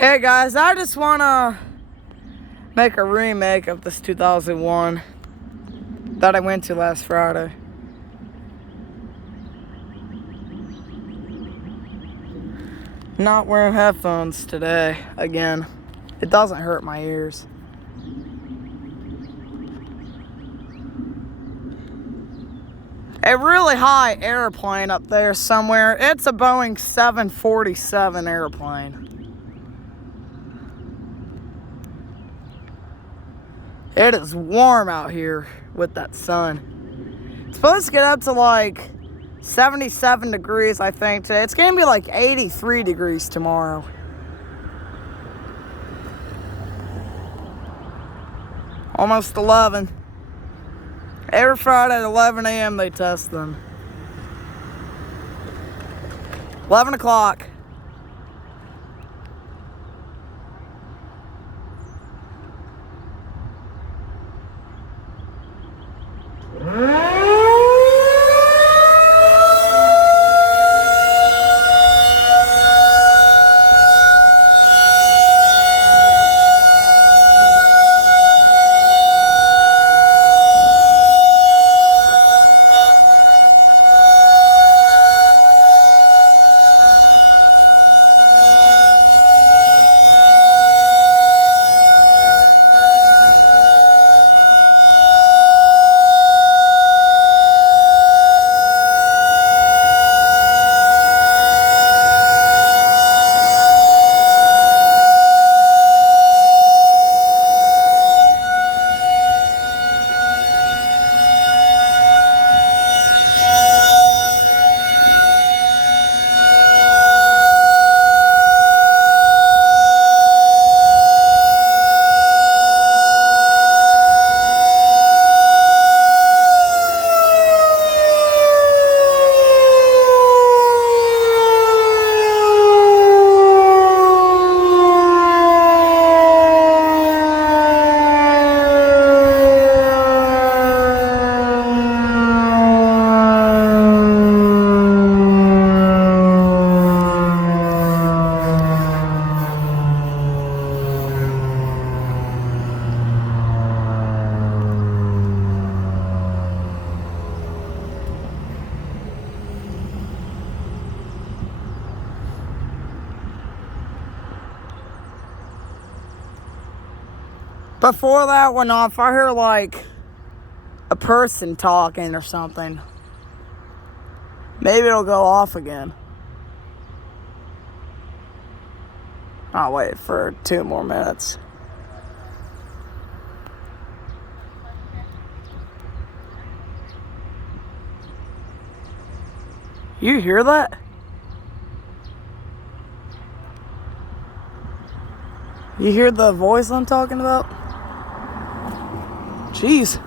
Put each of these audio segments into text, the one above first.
Hey guys, I just wanna make a remake of this 2001 that I went to last Friday. Not wearing headphones today again. It doesn't hurt my ears. A really high airplane up there somewhere. It's a Boeing 747 airplane. It is warm out here with that sun. It's supposed to get up to like 77 degrees, I think, today. It's going to be like 83 degrees tomorrow. Almost 11. Every Friday at 11 a.m. they test them. 11 o'clock. Before that went off, I heard like a person talking or something. Maybe it'll go off again. I'll wait for 2 more minutes. You hear that? You hear the voice I'm talking about? Jeez.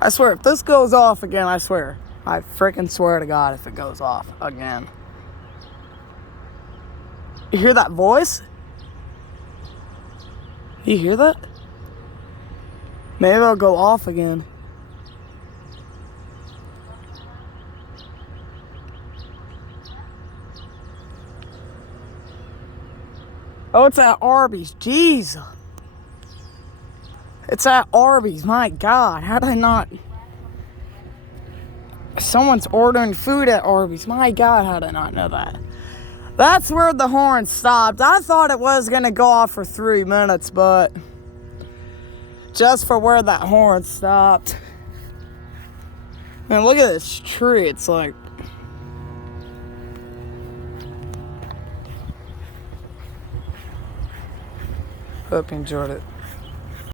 I swear, if this goes off again, I swear. I freaking swear to God if it goes off again. You hear that voice? You hear that? Maybe it'll go off again. Oh, it's at Arby's. Jeez. It's at Arby's. My God. How did I not... Someone's ordering food at Arby's. My God, how did I not know that? That's where the horn stopped. I thought it was going to go off for 3 minutes, but... just for where that horn stopped. Man, look at this tree. It's like... Hope you enjoyed it.